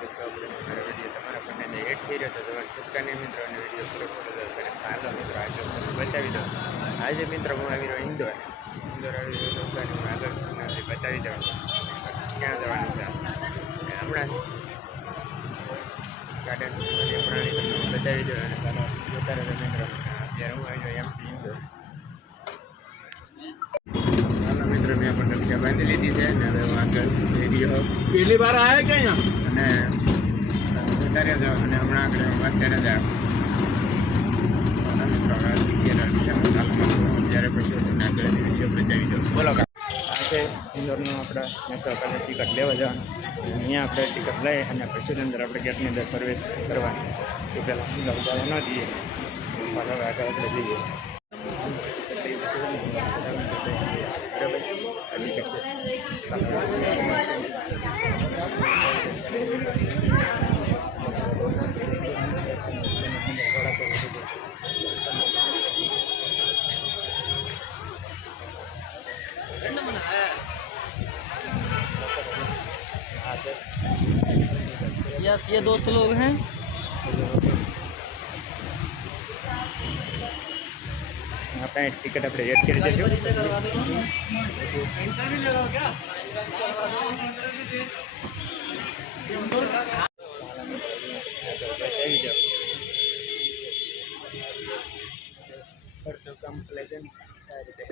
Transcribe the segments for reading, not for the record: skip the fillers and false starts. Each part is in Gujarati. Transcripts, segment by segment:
સ્વાગત છે આપણે મારા વિડીયો તમારા બંનેને એડ થઈ રહ્યો છે તમારા છૂટકાની મિત્રો અને વિડીયો પૂરો પૂરો કરે ચાલો મિત્રો આજે બતાવી દો આજે મિત્રો હું આવી રહ્યો ઇન્દોર આવી રહ્યો છૂટકાની આગળ બતાવી દઉં ક્યાં જવાનું છે હમણાં ગાર્ડન પ્રાણી તમને બતાવી દઉં અને ચાલો જોતા રહેજો મિત્રો અત્યારે હું આવી રહ્યો એમપી ઇન્દોર मित्र मैं अपन रक्षा बांधी लीधी है ने હવે આગળ વિડિયો પહેલી વાર આયા કે અહીંયા અને ઉતારે જાવ અને હમણાં આગળ અત્યારે જ મિત્રો ત્યારે પછી આગળ વિડીયો બતાવી દઉં બોલો આ છે ઇન્દોરનો આપણે નેચર પાસે ટિકિટ લેવા જવાનું અહીંયા આપણે ટિકિટ લઈ અને પછી અંદર આપણે ગેટની અંદર પ્રવેશ કરવાની તો પહેલાં અંદર જવા ન દઈએ પાછળ આગળ આપણે જઈએ यस ये दोस्त लोग हैं अपना टिकट अपने एड कर देते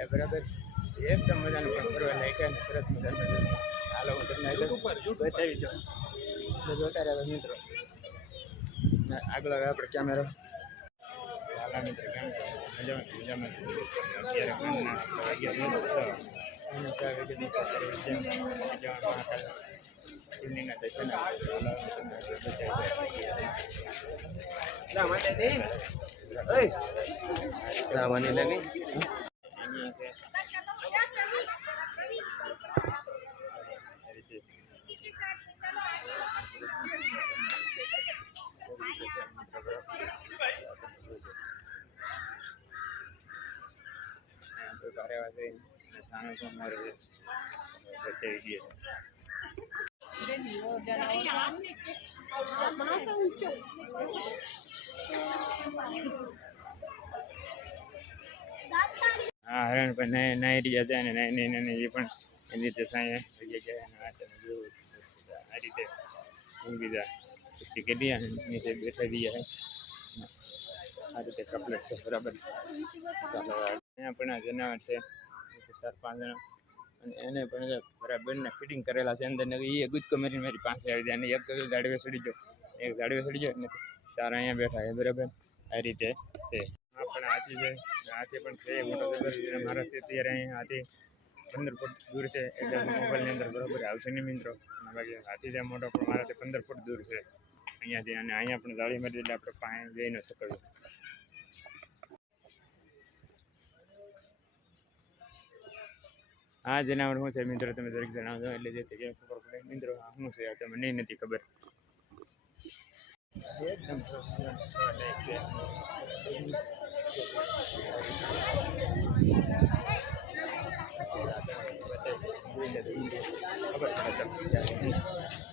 बराबर एकदम मजा फरवा लायक सरस मजा हालो हूँ तक बतावी दो जोता रहा मित्रों आगे आप कैमेरा हाला मित्र मजाમાં અત્યારે रामानी लगी કાર્યવાહી સામે અમારે બતાવી દઈએ હા હરણ પણ નાઈ રહ્યા છે અને નાઈને એ પણ એની રીતે સાંઈ જગ્યાએ આ રીતે ઊંઘી જાય પછી કરી અને નીચે બેઠા રહ્યા આ રીતે કપલેટ છે બરાબર ચાલો અહીંયા પણ આ જનાવર છે 4-5 જણા અને એને પણ બરાબરના ફિટિંગ કરેલા છે અંદર એ ગુજકો મારી મારી પાસે આવી જાય અને એક ઝાડવે ચડી ગયો અને 4 અહીંયા બેઠા છે બરાબર આ રીતે છે આ પણ હાથી છે હાથી પણ છે મોટો જબર મારાથી અત્યારે અહીંયા હાથી 15 ફૂટ દૂર છે એટલે મોબાઈલની અંદર બરાબર આવશે નહીં મિત્રો અને બાકી હાથી છે મોટો પણ મારાથી 15 ફૂટ દૂર છે અહીંયાથી અને અહીંયા પણ જાળી મારી એટલે આપણે પાસે જઈ ન શકીએ આ જનાવર શું છે મિત્રો તમે દરેક જણાવજો એટલે જેથી કે ખબર પડે મિત્રો શું છે તમને નથી ખબર એકદમ ખબર પડે